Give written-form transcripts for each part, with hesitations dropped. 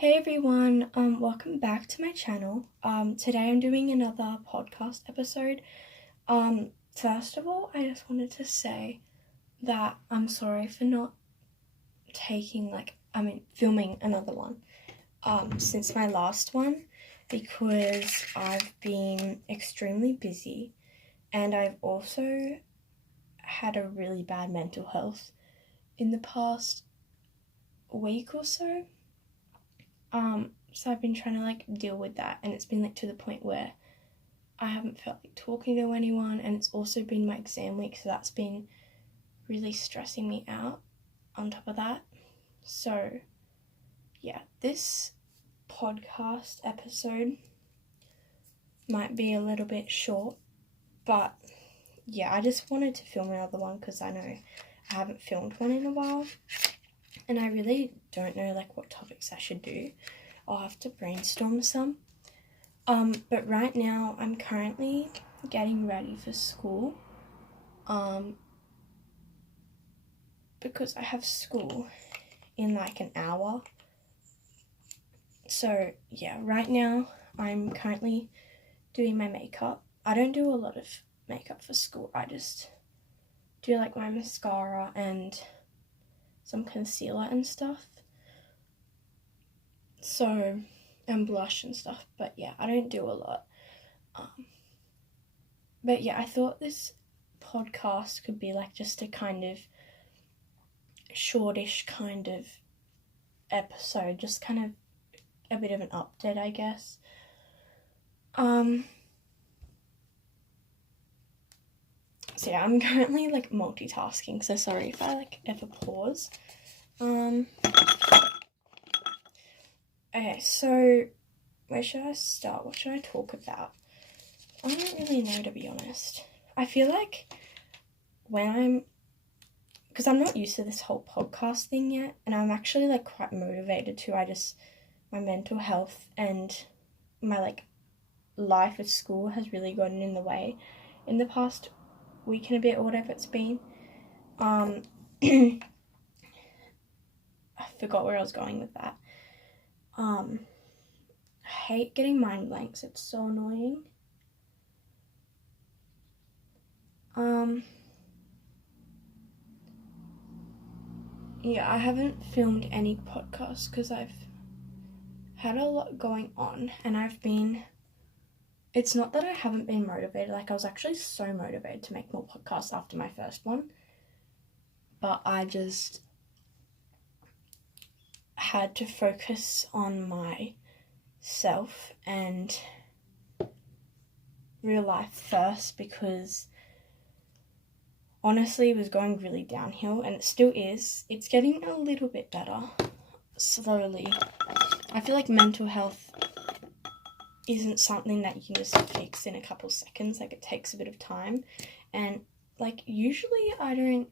Hey everyone, welcome back to my channel. Today I'm doing another podcast episode. First of all, I just wanted to say that I'm sorry for not filming another one, since my last one, because I've been extremely busy and I've also had a really bad mental health in the past week or so. So I've been trying to deal with that, and it's been to the point where I haven't felt like talking to anyone, and it's also been my exam week, so that's been really stressing me out on top of that. So yeah, this podcast episode might be a little bit short, but yeah, I just wanted to film another one because I know I haven't filmed one in a while, and I really don't know what topics I should do. I'll have to brainstorm some. But right now I'm currently getting ready for school. Because I have school in an hour. So yeah, right now I'm currently doing my makeup. I don't do a lot of makeup for school. I just do my mascara and some concealer and stuff. So, and blush and stuff. But yeah, I don't do a lot. But yeah, I thought this podcast could be just a kind of shortish kind of episode, just kind of a bit of an update, I guess. So yeah, I'm currently multitasking, so sorry if I ever pause. Okay, so where should I start? What should I talk about? I don't really know, to be honest. I feel because I'm not used to this whole podcast thing yet, and I'm actually quite motivated to. My mental health and my life at school has really gotten in the way in the past week and a bit or whatever it's been. I forgot where I was going with that. I hate getting mind blanks. It's so annoying. Yeah, I haven't filmed any podcasts because I've had a lot going on, and it's not that I haven't been motivated. I was actually so motivated to make more podcasts after my first one, but I just had to focus on myself and real life first, because honestly it was going really downhill, and it still is. It's getting a little bit better slowly. I feel mental health isn't something that you can just fix in a couple seconds. It takes a bit of time, and usually I don't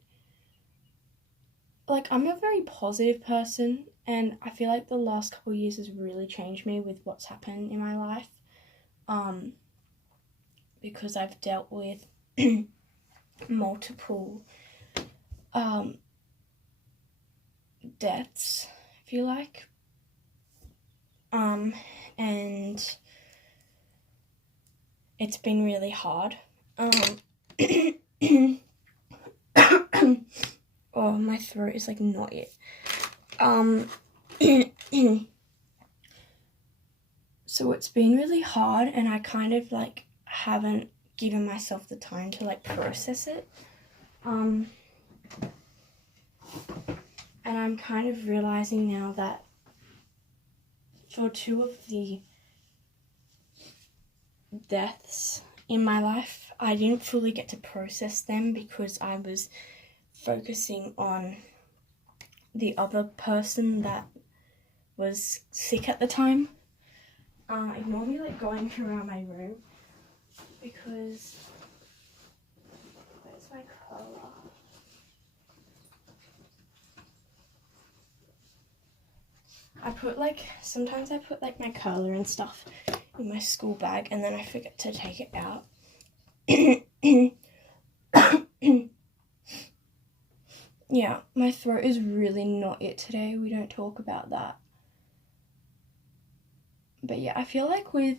I'm a very positive person, and I feel the last couple of years has really changed me with what's happened in my life, because I've dealt with multiple deaths, I feel and it's been really hard. Oh, my throat is not it. So it's been really hard, and I kind of haven't given myself the time to process it. And I'm kind of realizing now that for two of the deaths in my life, I didn't fully get to process them because I was focusing on the other person that was sick at the time. Ignore me going around my room, because where's my curler? Sometimes I put my curler and stuff in my school bag, and then I forget to take it out. Yeah, my throat is really not it today. We don't talk about that. But yeah, I feel like with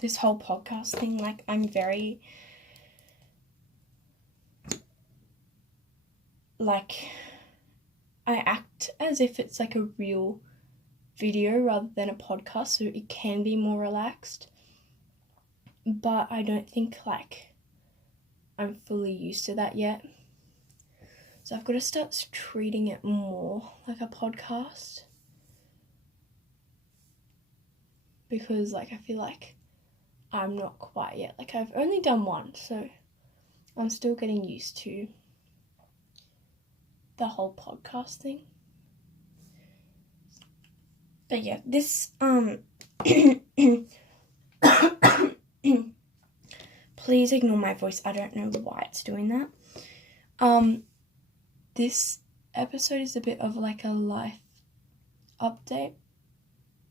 this whole podcast thing, like, I'm very, like, I act as if it's like a real video rather than a podcast, so it can be more relaxed. But I don't think, like, I'm fully used to that yet. So I've got to start treating it more like a podcast. Because, like, I feel like I'm not quite yet. Like, I've only done one, so I'm still getting used to the whole podcast thing. But yeah, this, please ignore my voice. I don't know why it's doing that. This episode is a bit of like a life update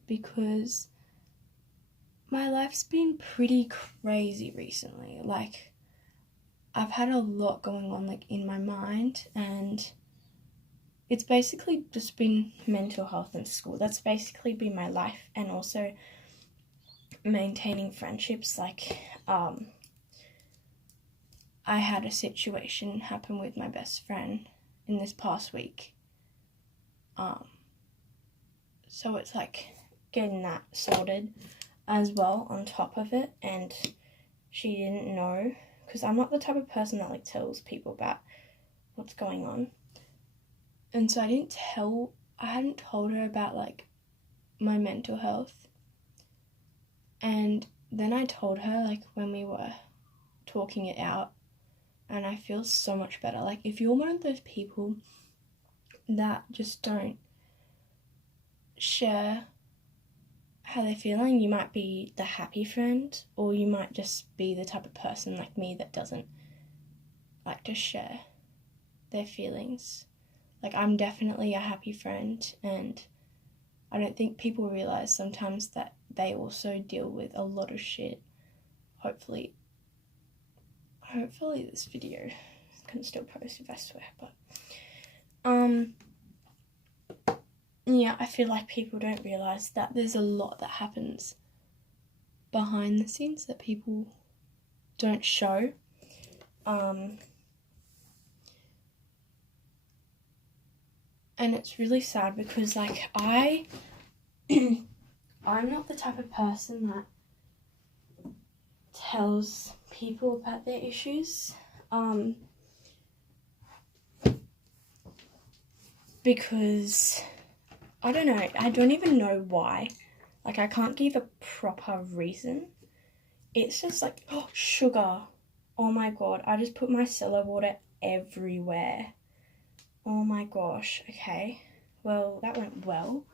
because my life's been pretty crazy recently. Like, I've had a lot going on, like, in my mind, and it's basically just been mental health in school. That's basically been my life, and also maintaining friendships. Like, I had a situation happen with my best friend in this past week. So it's like getting that sorted as well on top of it, and she didn't know, because I'm not the type of person that, like, tells people about what's going on. And so I hadn't told her about, like, my mental health. And then I told her, like, when we were talking it out, and I feel so much better. Like, if you're one of those people that just don't share how they're feeling, you might be the happy friend, or you might just be the type of person like me that doesn't like to share their feelings. Like, I'm definitely a happy friend, and I don't think people realise sometimes that they also deal with a lot of shit. Hopefully this video can still post if I swear, but yeah, I feel like people don't realise that there's a lot that happens behind the scenes that people don't show. And it's really sad because, like, I'm not the type of person that tells people about their issues. Because I don't know, I don't even know why. Like, I can't give a proper reason. It's just like, oh, sugar. Oh my god, I just put my cellar water everywhere. Oh my gosh, okay. Well, that went well.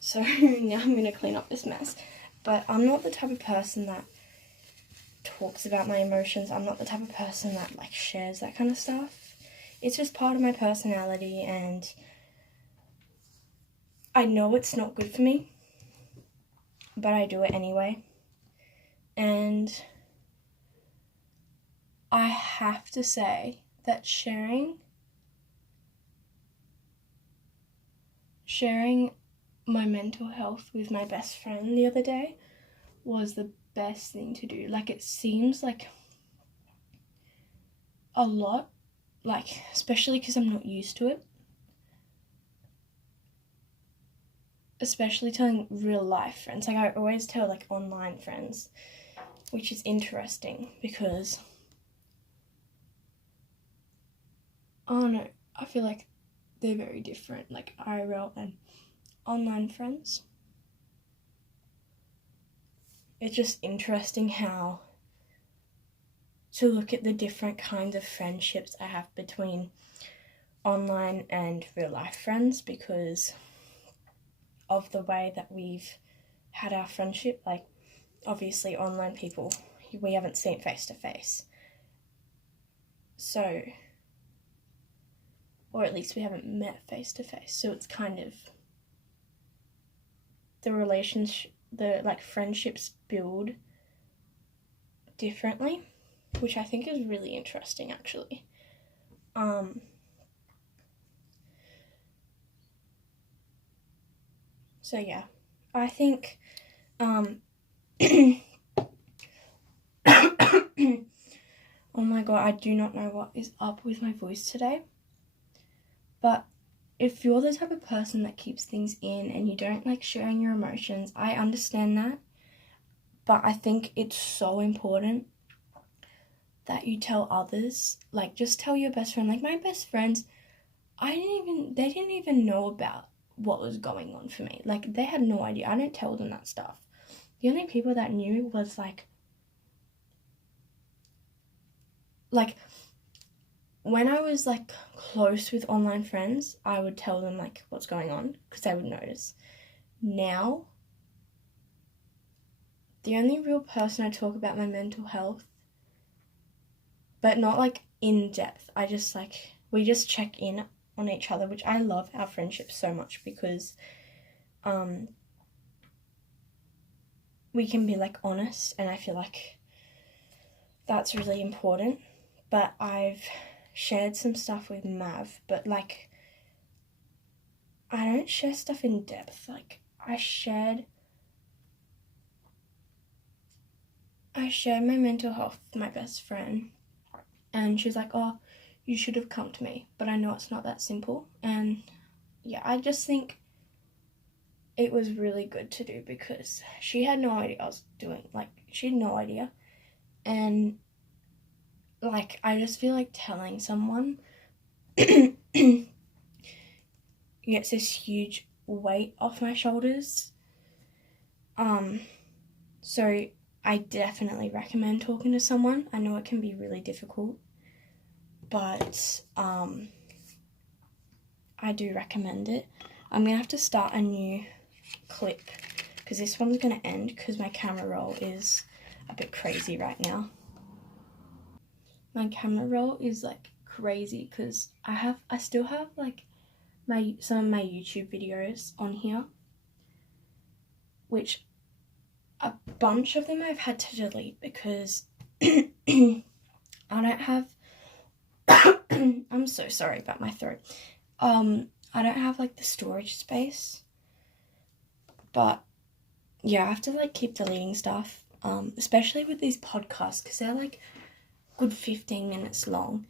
So now I'm gonna clean up this mess. But I'm not the type of person that talks about my emotions. I'm not the type of person that, like, shares that kind of stuff. It's just part of my personality, and I know it's not good for me, but I do it anyway. And I have to say that sharing my mental health with my best friend the other day was the best thing to do. Like, it seems like a lot, like, especially because I'm not used to it. Especially telling real life friends. Like, I always tell, like, online friends, which is interesting because, I don't know, I feel like they're very different, like IRL and online friends. It's just interesting how to look at the different kinds of friendships I have between online and real life friends because of the way that we've had our friendship. Like, obviously online people, we haven't seen face to face, so, or at least we haven't met face to face, so it's kind of the relationship, the, like, friendships build differently, which I think is really interesting, actually. So yeah, I think oh my god, I do not know what is up with my voice today. But if you're the type of person that keeps things in and you don't like sharing your emotions, I understand that. But I think it's so important that you tell others. Like, just tell your best friend. Like, my best friends, they didn't even know about what was going on for me. Like, they had no idea. I don't tell them that stuff. The only people that knew was like when I was like close with online friends, I would tell them like what's going on because they would notice. Now, the only real person I talk about my mental health, but not like in depth, we just check in on each other, which I love our friendship so much because we can be like honest, and I feel like that's really important. But I've shared some stuff with Mav, but like I don't share stuff in depth. Like I shared my mental health with my best friend, and she's like, oh, you should have come to me, but I know it's not that simple. And yeah, I just think it was really good to do because she had no idea I was doing, like, she had no idea. And like, I just feel like telling someone gets this huge weight off my shoulders. So I definitely recommend talking to someone. I know it can be really difficult, but I do recommend it. I'm going to have to start a new clip because this one's going to end because my camera roll is a bit crazy right now. My camera roll is like crazy because I still have like some of my YouTube videos on here, which a bunch of them I've had to delete because I don't have I'm so sorry about my throat. I don't have like the storage space, but yeah, I have to like keep deleting stuff, especially with these podcasts because they're like good 15 minutes long,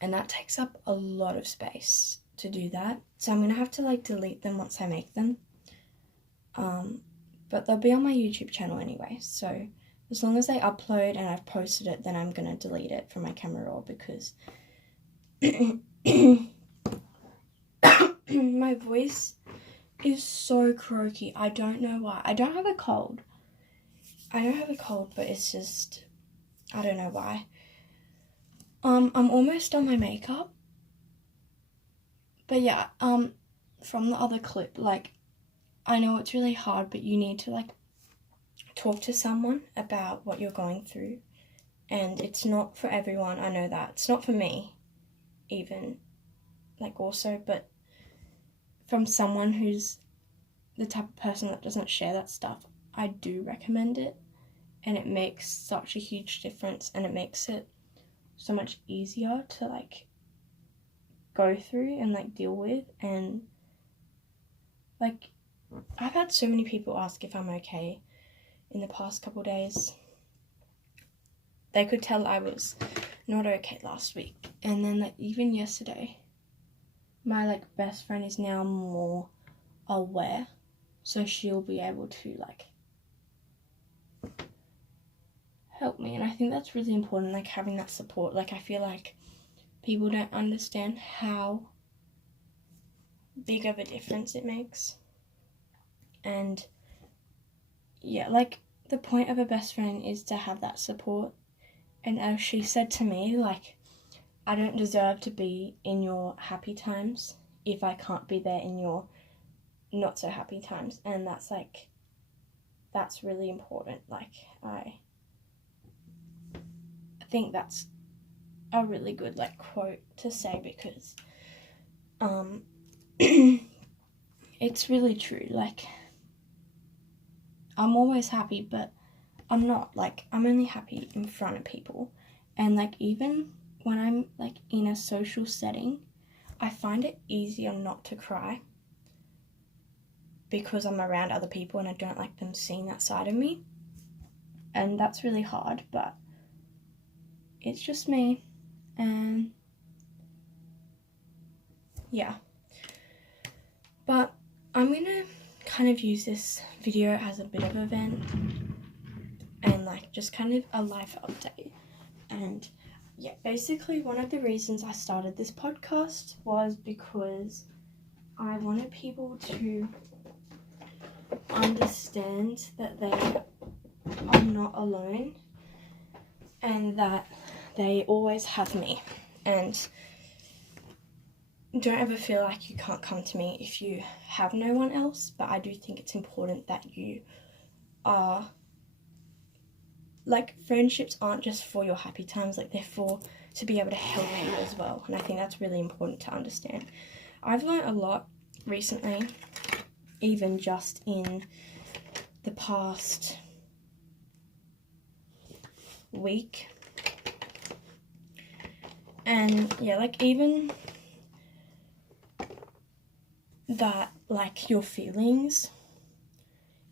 and that takes up a lot of space to do that. So I'm gonna have to like delete them once I make them. But they'll be on my YouTube channel anyway, so as long as they upload and I've posted it, then I'm gonna delete it from my camera roll because my voice is so croaky. I don't know why. I don't have a cold, but it's just, I don't know why. I'm almost done my makeup. But yeah, from the other clip, like, I know it's really hard, but you need to like talk to someone about what you're going through. And it's not for everyone, I know that. It's not for me, even, like, also, but from someone who's the type of person that doesn't share that stuff, I do recommend it. And it makes such a huge difference, and it makes it so much easier to, like, go through and, like, deal with. And, like, I've had so many people ask if I'm okay in the past couple days. They could tell I was not okay last week. And then, like, even yesterday, my, like, best friend is now more aware. So she'll be able to, like, help me. And I think that's really important, like, having that support. Like, I feel like people don't understand how big of a difference it makes. And, yeah, like, the point of a best friend is to have that support. And as she said to me, like, I don't deserve to be in your happy times if I can't be there in your not so happy times. And that's, like, that's really important. Like, I think that's a really good, like, quote to say because it's really true. Like, I'm always happy, but I'm not. Like, I'm only happy in front of people. And, like, even when I'm, like, in a social setting, I find it easier not to cry. because I'm around other people and I don't like them seeing that side of me. And that's really hard, but it's just me. And yeah. But I'm going to kind of use this video as a bit of a vent and like just kind of a life update. And yeah, basically one of the reasons I started this podcast was because I wanted people to understand that they are not alone and that they always have me. And don't ever feel like you can't come to me if you have no one else, but I do think it's important that you are, like, friendships aren't just for your happy times, like, they're for to be able to help you as well, and I think that's really important to understand. I've learned a lot recently, even just in the past week, and yeah, like, even that, like, your feelings,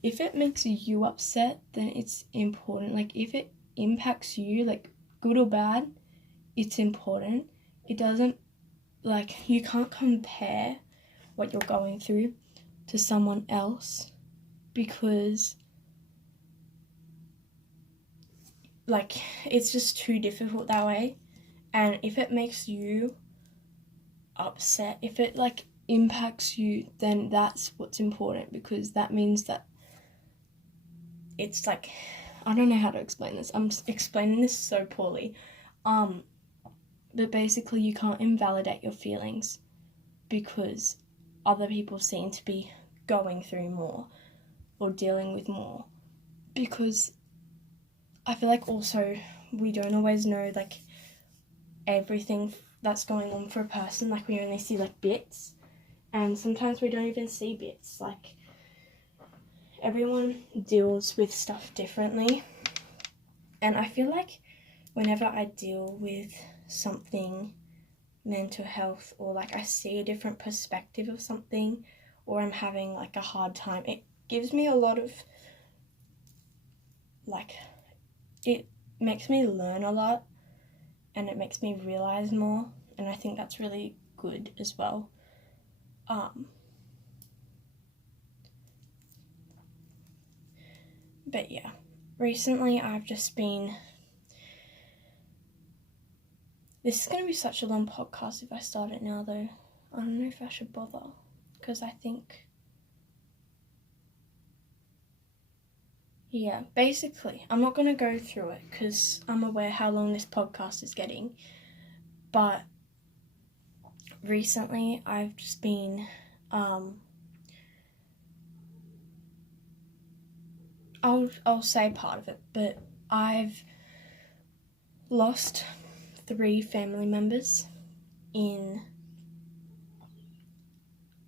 if it makes you upset, then it's important. Like, if it impacts you, like, good or bad, it's important. It doesn't, like, you can't compare what you're going through to someone else because, like, it's just too difficult that way. And if it makes you upset, if it, like, impacts you, then that's what's important, because that means that it's like, I don't know how to explain this. I'm explaining this so poorly. But basically you can't invalidate your feelings because other people seem to be going through more or dealing with more, because I feel like also we don't always know, like, everything that's going on for a person. Like, we only see, like, bits, and sometimes we don't even see bits. Like, everyone deals with stuff differently, and I feel like whenever I deal with something, mental health, or like I see a different perspective of something, or I'm having like a hard time, it gives me a lot of, like, it makes me learn a lot and it makes me realize more, and I think that's really good as well. But yeah, recently I've just been, this is going to be such a long podcast if I start it now though. I don't know if I should bother, because I think, yeah, basically, I'm not going to go through it because I'm aware how long this podcast is getting, but recently I've just been, I'll say part of it, but I've lost 3 family members in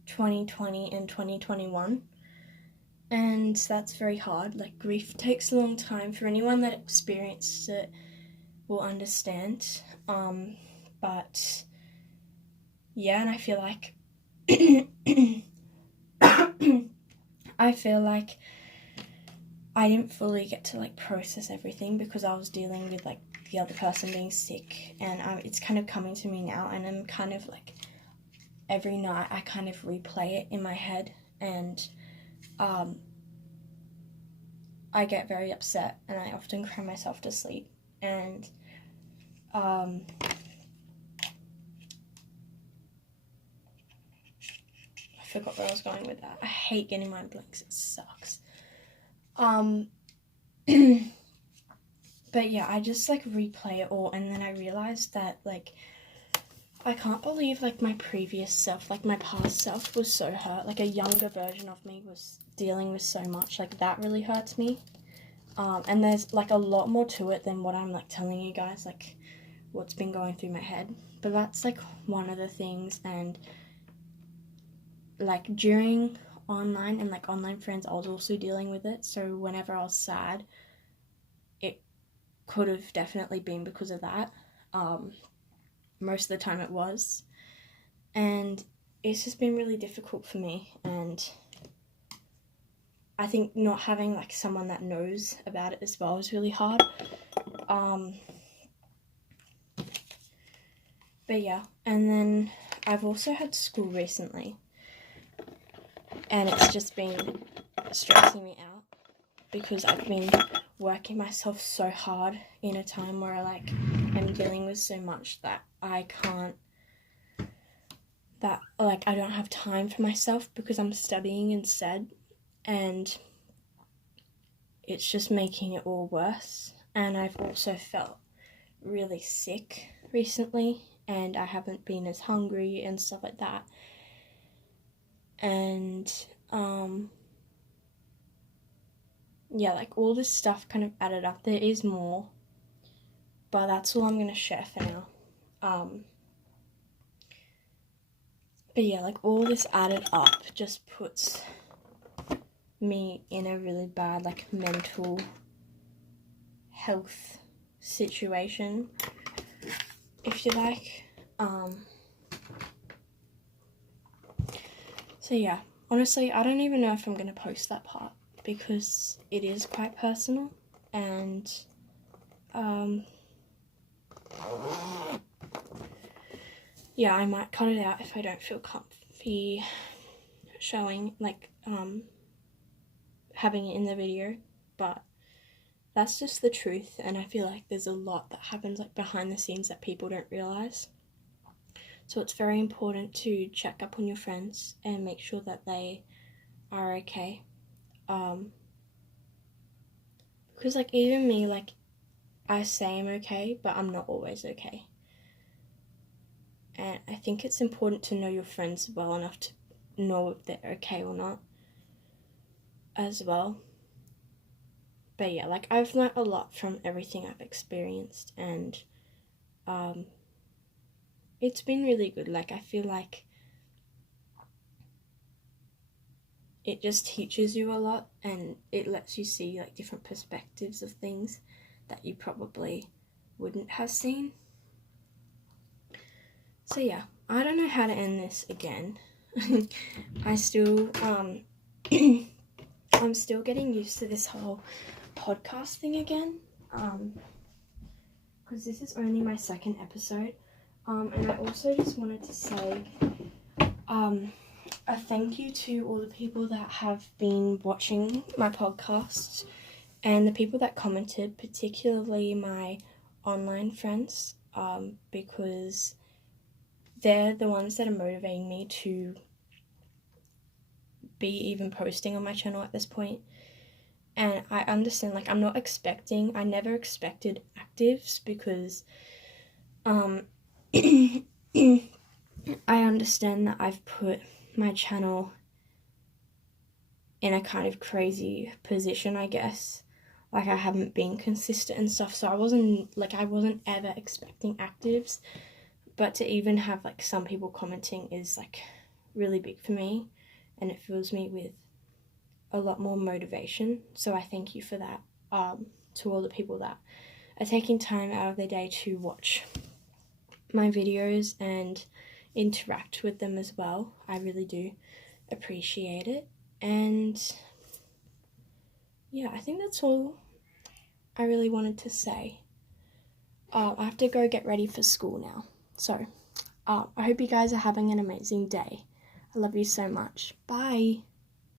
2020 and 2021. And that's very hard. Like, grief takes a long time. For anyone that experienced it will understand. But yeah, and I feel like I feel like I didn't fully get to, like, process everything because I was dealing with, like, the other person being sick, and it's kind of coming to me now, and I'm kind of like, every night I kind of replay it in my head, and I get very upset and I often cry myself to sleep, and I forgot where I was going with that. I hate getting mind blanks, it sucks. But yeah, I just, like, replay it all, and then I realized that, like, I can't believe, like, my previous self, like, my past self was so hurt. Like, a younger version of me was dealing with so much. Like, that really hurts me. And there's, like, a lot more to it than what I'm, like, telling you guys, like, what's been going through my head. But that's, like, one of the things. And, like, during online and, like, online friends, I was also dealing with it. So whenever I was sad, it could have definitely been because of that. Most of the time it was. And it's just been really difficult for me. And I think not having like someone that knows about it as well is really hard. But yeah, and then I've also had school recently, and it's just been stressing me out because I've been working myself so hard in a time where like I'm dealing with so much that I don't have time for myself because I'm studying instead, and it's just making it all worse. And I've also felt really sick recently, and I haven't been as hungry and stuff like that. And yeah, like all this stuff kind of added up. There is more, but that's all I'm gonna share for now. But yeah, like all this added up just puts me in a really bad like mental health situation, if you like. So yeah, honestly, I don't even know if I'm gonna post that part because it is quite personal, and yeah, I might cut it out if I don't feel comfy showing, like, having it in the video, but that's just the truth, and I feel like there's a lot that happens, like, behind the scenes that people don't realise. So it's very important to check up on your friends and make sure that they are okay. Because, like, even me, like, I say I'm okay, but I'm not always okay. And I think it's important to know your friends well enough to know if they're okay or not as well. But yeah, like, I've learnt a lot from everything I've experienced, and it's been really good. Like, I feel like it just teaches you a lot, and it lets you see like different perspectives of things that you probably wouldn't have seen. So yeah, I don't know how to end this again. I still I'm still getting used to this whole podcast thing again, because this is only my second episode, and I also just wanted to say a thank you to all the people that have been watching my podcasts and the people that commented, particularly my online friends, because they're the ones that are motivating me to be even posting on my channel at this point. And I understand, like, I never expected actives because I understand that I've put my channel in a kind of crazy position, I guess. Like, I haven't been consistent and stuff, so I wasn't ever expecting actives. But to even have, like, some people commenting is, like, really big for me, and it fills me with a lot more motivation. So I thank you for that, to all the people that are taking time out of their day to watch my videos and interact with them as well. I really do appreciate it. And yeah, I think that's all I really wanted to say. I have to go get ready for school now. So I hope you guys are having an amazing day. I love you so much. Bye.